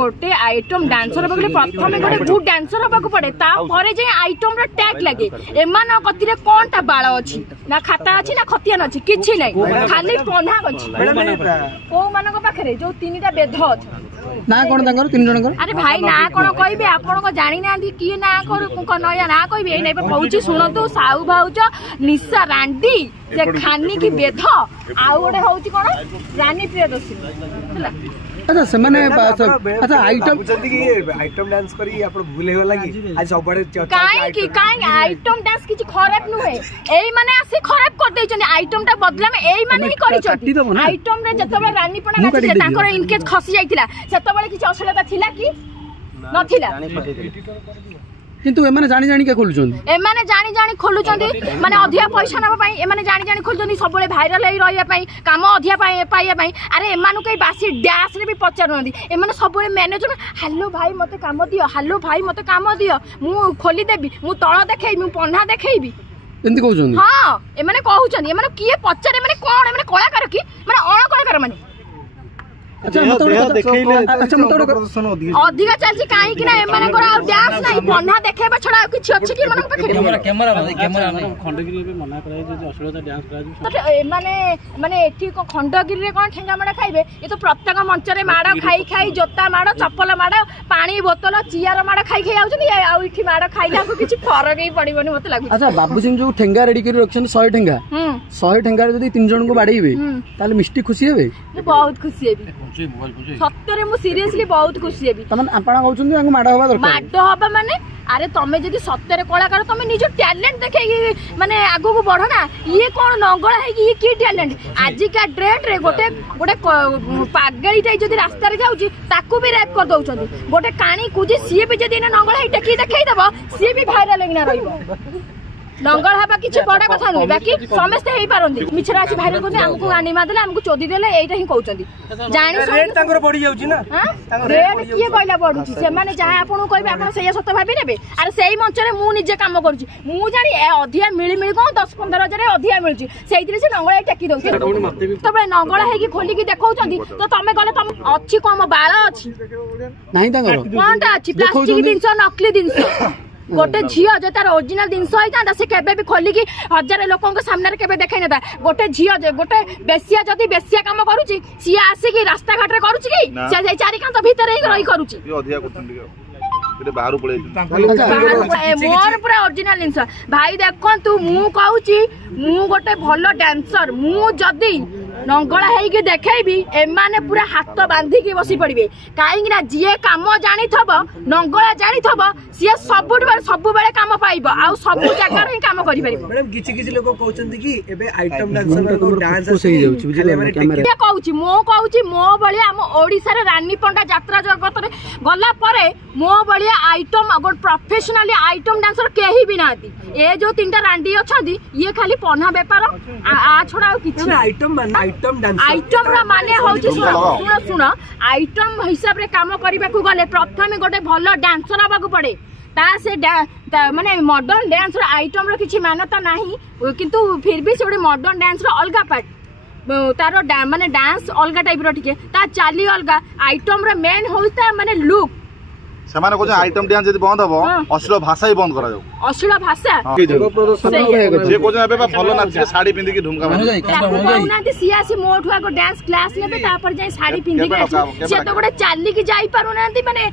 गोटे item dancer होगा प्रथम गोटे गुड डांसर होगा पड़े तापर जे आइटम रो टैग लगे एमान कतिरे कोनटा बाळ अछि ना खाता अछि ना खतियान अछि किछि नै खाली पन्हा अछि को मानको पाखरे जो तीनटा बेध ना कोन तांगर तीन जणकर अरे भाई ना कोन कहबे आपण को जानि नांदी की ना को नया ना कहबे ए नै कहूची सुनतु साउ भाउज निशा रांडी जे खानी की बेध आ गोटे होची कोन रानी प्रियदर्शी हला अच्छा से माने अच्छा आइटम डांस करी आपण भूले हो लागी आज सब बड़े काई आइटम डांस किछि खराब नुहे एई माने आसी खराब कर दै छन आइटम टा बदला में एई माने ही करि छथि आइटम रे जतबे रानी पणा नाचि तांकर इनकेज खसी जाइतिला सेतबेले किछि असलता थिला कि नथिला किंतु एमाने जानि जानि के खोलुछन एमाने जानि जानि खोलुछन माने अधिया पैसा नबा पई एमाने जानि जानि खोलुछन सबले भाइरल हेई रहिया पई काम अधिया पाइया पई अरे एमानु कई बासी डैश रे भी पचारनदी एमाने सबले मैनेजर हेलो भाई मते काम दियो हेलो भाई मते काम दियो मु खोली देबी मु तळ देखैबी मु पन्हा देखैबी एंती कहउछन हां एमाने कहउछन एमाने किए पचारे एमाने कोन एमाने कलाकार की माने अण कलाकार माने अच्छा मतलब देखैले अच्छा मतलब प्रदर्शन अधिका चलछि काहे कि ना एमाने को आ डांस नाही पन्हा देखेबा छडा किछि अछि कि माने पाखे कैमरा खंडगिरी पे मना कराय जे असलता डांस कराय तो एमाने माने एठी को खंडगिरी रे कोन ठेंगा माडा खाइबे ए तो प्रत्येक मंच रे माडा खाई खाई जोता माडा चप्पल माडा पानी बोतल चियार माडा खाई खाई आउछन आ इठी माडा खाइला को किछि फरक ही पड़िबनी मते लागु अच्छा बाबू सिंह जो ठेंगा रेडी करी रखछन 100 ठेंगा 100 ठेंगा रे जदी 3 जन को बाडीबे ताले मिस्टी खुशी हेबे बहुत खुशी हेबी सत्य मु सीरियसली बहुत खुशी हेबी तमन आपण कहउछन जे माडा होबा दरकार माडा होबा माने अरे तमे जदी सत्य रे कलाकार तमे निजो टैलेंट देखै माने आगो को बढ़ो ना ये कोन नंगळ है कि ये की टैलेंट आज का डेट रे गोटे गोटे पागळी टाई जदी रास्ता रे जाउची ताकू भी रैप कर दउछन गोटे कानी कुजी सीए भी जदी ना नंगळ है टकी देखै दबो सीए भी भाइरल लेगिना रहिबो नंगल हबा किछि बडा कथा नै बाकी समस्त हेई पारंदी मिछरा अछि भाइरल कोते हमकु गानी मादले हमकु चोदी देले एटा ही कहउचंदी जानि रेट तांकर बढी जाउची ना रेट किए कहला बढुची से माने जहा आपन कहबे आपन सेया सत भाबी नेबे अरे सेही मंच रे मु निजे काम करूची मु जानि अधिया मिली मिली को 10-15 हजार अधिया मिलची सेइतिरे से नंगल टेकी दउची तबे नंगल हेकी खोली की देखौचंदी तो तमे गले तम अछि कोम बाळ अछि नाही तांकर कोनटा अछि प्लास्टिक दिनस नकली दिनस गोटे झियो जो तार ओरिजिनल जिनस होइता से केबे भी खोली की हजार लोगों के सामने केबे देखाइ नता गोटे झियो गोटे बेसिया जदी बेसिया काम करूची सी आसी की रास्ता घाट रे करूची की से चारि कांत भीतर ही रही करूची अधिया करथन एटे बाहर पळे मोर पूरा ओरिजिनल जिनस भाई देखंतु मु कहूची मु गोटे भलो डांसर मु जदी नंगला हेकी देखैबी एमाने पूरा हाथ बांधी की बसी पड़िबे काहे कि ना जिए काम जानि थबो नंगला जानि थबो सिए सब बेले काम पाइबो आ सब जगह रे काम करि परिबो मैडम किछि लोग कहउचंती कि एबे आइटम डांसर को डांस सही जाउची बुझले माने कैमरा कहउची मो बळी हम ओडिसा रे रानी पंडा यात्रा जगत रे गला परे मो बळी आइटम अगर प्रोफेशनली आइटम डांसर केही भी नाती ए जो तीनटा रांडी अछदी ये खाली पन्हा व्यापार आ छोड़ा किछि आइटम डांसर आइटम रा माने होची सुन आइटम हिसाब रे काम करबा को गले प्रथमे गोटे भलो डांसर आबा को पड़े ता से माने मॉडर्न डांस रो आइटम रो किछि मान्यता नाही किंतु फिर भी से मॉडर्न डांस रो अलगा पार्ट तारो माने डांस अलगा टाइप रो ठीके ता चाली अलगा आइटम रो मेन होता माने लुक समान को आइटम डांस जदी बंद हबो अश्लील भाषा ही बंद करा जाऊ अश्लील भाषा जे को जे एबे भलो नाच साड़ी पिंदी की ढुमका माने नांती सियासी मोठुआ को डांस क्लास नेबे तापर जाई साड़ी पिंदी के से तो गोटे चाली की जाई पारु नांती माने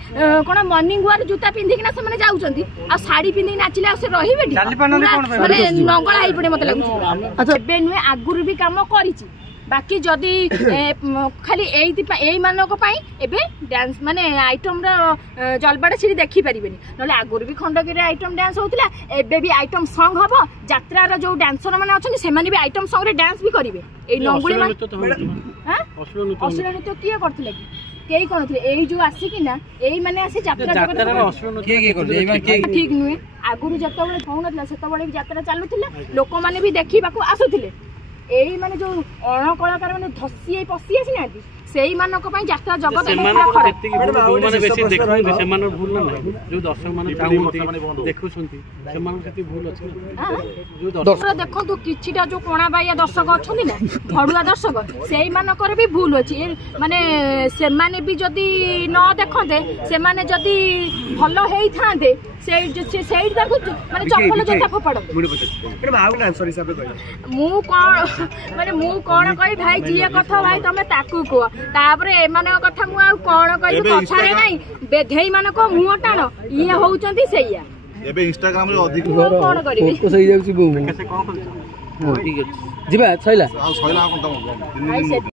कोन मॉर्निंग वार जूता पिंदी के ना से माने जाउचंती आ साड़ी पिंदी नाचिले से रहिबे माने नंगला हाई पड़े मते लागु अच्छा एबे नुए आगुरु भी काम करिछि बाकी जदी खाली एई मानको पाई एबे डांस माने आइटम रो जलबाडा छिड़ी देखि परिबेनी नले आगुरु भी खंडगिरी आइटम डांस होतिला एबे भी आइटम सॉन्ग हबो यात्रा रो जो डांसर माने अछन से माने भी आइटम सॉन्ग रे डांस भी करिवे एई नंगुली हां असली नृत्य किए करथिले केई कोनथिले एई जो आसी कि ना एई माने आसी यात्रा जगत के करले एई माने के ठीक नुए आगुरु जतबळे होनतला सेतबळे भी यात्रा चालुथिला लोक माने भी देखिबा को आसुथिले ଏଇ ମାନେ ଯୋଉ ଅଣକଳାକାର ମାନେ ଧସି ଏଇ ପଶି ଆସିନାହାନ୍ତି ସେଇମାନଙ୍କ ପାଇଁ ଯାତ୍ରା ଜଗତ ଯୋଉମାନେ ବେଶୀ ଦେଖନ୍ତି ସେମାନଙ୍କ ଭୁଲ ନା ନାହିଁ ଯୋଉ ଦର୍ଶକ ମାନେ ଚାହୁଁଛନ୍ତି ଦେଖୁଛନ୍ତି ସେମାନଙ୍କ ସେଠି ଭୁଲ ଅଛି ଯୋଉ ଦର୍ଶକ ଦେଖନ୍ତୁ କିଛିଟା ଯୋଉ କୋଣାବାଇଆ ଦର୍ଶକ ଅଛନ୍ତି ନା ଫଡୁଆ ଦର୍ଶକ ସେଇମାନଙ୍କର ବି ଭୁଲ ଅଛି ମାନେ ସେମାନେ ବି ଯଦି ନ ଦେଖନ୍ତେ ସେମାନେ ଯଦି ଭଲ ହେଇଥାନ୍ତେ ସେଇଠି ତାକୁ ମାନେ ଚପଲ ଜୋତା ଫୋପାଡନ୍ତି ମୁଁ କଣ କହିବି ଭାଇ ଯିଏ କଥା ଭାଇ ତମେ ତାକୁ କୁହ ତାପରେ ଏମାନଙ୍କ କଥା ମୁଁ ଆଉ କଣ କହିବି କଥାରେ ନାହିଁ ବେଧେଇ ମାନଙ୍କ ମୁହଁ ଟାଣ ଇଏ ହଉଛନ୍ତି ସେଇଆ ଏବେ ଇନଷ୍ଟାଗ୍ରାମ ରେ ଅଧିକ କଣ କରିବି ଯିବା ସଇଲା ଆଉ ସଇଲା କଣ ତମ